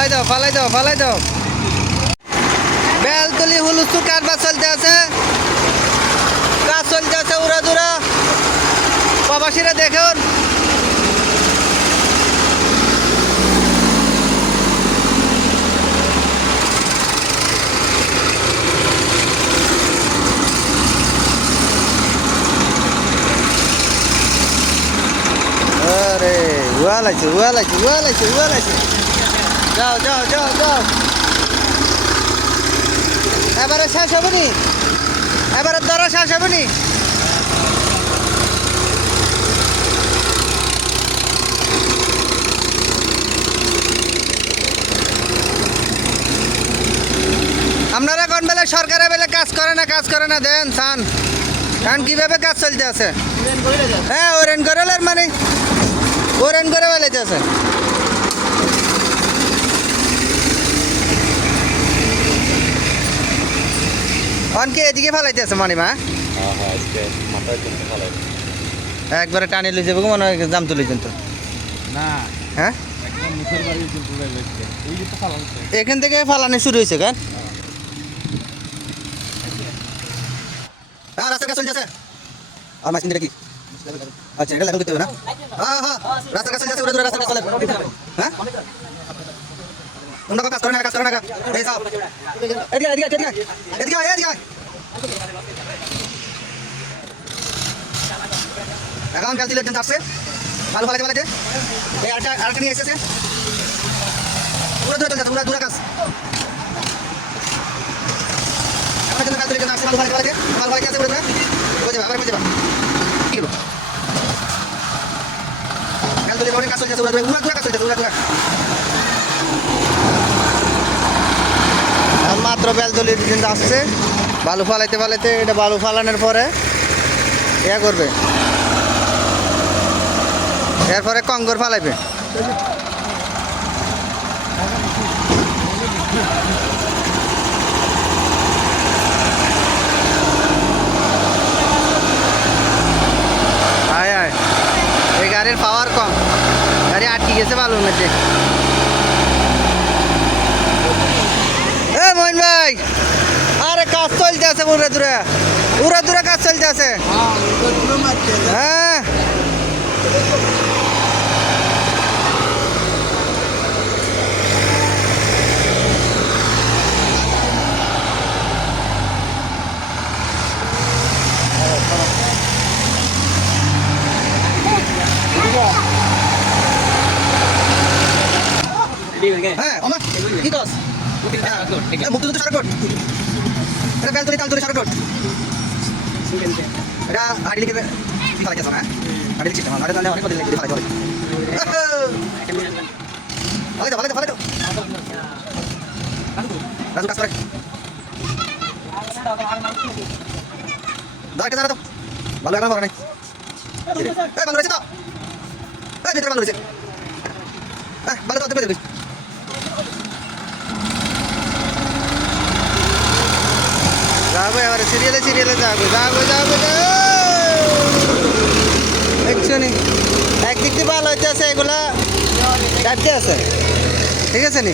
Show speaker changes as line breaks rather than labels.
ফালাই দাও ফালাই দাও বেলতলি হুলুস্তু কারবার চলতে আছে কাজ চলতে আছে। উড়া দুরা। প্রবাসীরা দেখুন। আরে উয়া লাগছে উয়া লাগছে উয়া লাগছে উয়া লাগছে। যাও যাও যাও যাও। এবারে শেষ হবে নি এবারে দরা শেষ হবে নি আপনারা কোন বেলা সরকারের বেলা কাজ করে না কাজ করে না? দেন সান কারণ কীভাবে কাজ চলতে আছে? হ্যাঁ ওরেন করে মানে। ওরেন করে বেলাইতে আছে। অনকে এদিকে ফেলাইতে আছে মানে মা।
হ্যাঁ হ্যাঁ
একবারে টানি লই যাব মনে হয় জাম তুলি কিন্তু।
না
হ্যাঁ? এখান থেকে ফালানো শুরু হয়েছে কেন? হ্যাঁ রাস্তার কাজ চলছে আর মাছ কিনতে কি আচ্ছা এটা করতে হবে না? হ্যাঁ হ্যাঁ রাস্তার কাজ চলছে উড়ে রাস্তার কাজ হ্যাঁ? অন্য কাজ করে না কাজ করে না এই সব এদিকে এদিকে এদিকে এদিকে এদিকে। এখন কাল দিলে আসছে ভালো ভালো ভালো এই আরেকটা আরেকটা নিয়ে এসেছে পুরো দূরে চলে যাচ্ছে পুরো দূরে কাজ আমার জন্য কাজ চলে যাচ্ছে ভালো ভালো ভালো ভালো ভালো আছে পুরো দূরে বুঝে আবার বুঝে কি হলো কাজ চলে অনেক কাজ চলে যাচ্ছে পুরো দূরে পুরো দূরে কাজ চলে যাচ্ছে পুরো দূরে মাত্র বেলতলি কিন্তু আসছে। বালু ফালাইতে ফালাইতে এটা বালু ফালানোর পরে ইয়া করবে। এরপরে কঙ্গর ফালাইবে। আয় আয়। এই গাড়ির পাওয়ার কম। গাড়ি আটকে গেছে বালুর মধ্যে কাজ চলতে আছে উড়ে দূরে। উড়ে দূরে কাজ চলতে আছে। হ্যাঁ। হ্যাঁ ওমা কি এটা মুক্তি সড়ক রোড এটা বেলতলি তালতলি সড়ক রোড এটা আড়ি লিখে ফালাইতে আছে না আড়ি লিখছিস আমার আড়ি অনেক কদিন লিখে ফালাইতে হবে। ফালাইতে ফালাইতে রাজু, কাজ করে। দাঁড়া দাঁড়াতো ভালো পড়া নাই। ভালো রয়েছে তো? ভিতরে ভালো রয়েছে হ্যাঁ ভালো তো দেবে যাব, এবারে সিরিয়ালে সিরিয়ালে যাব যাব যাব একশনি একদিক দিয়ে ভালো হইতে আছে এগুলা, কাটতে আছে। ঠিক আছে নি?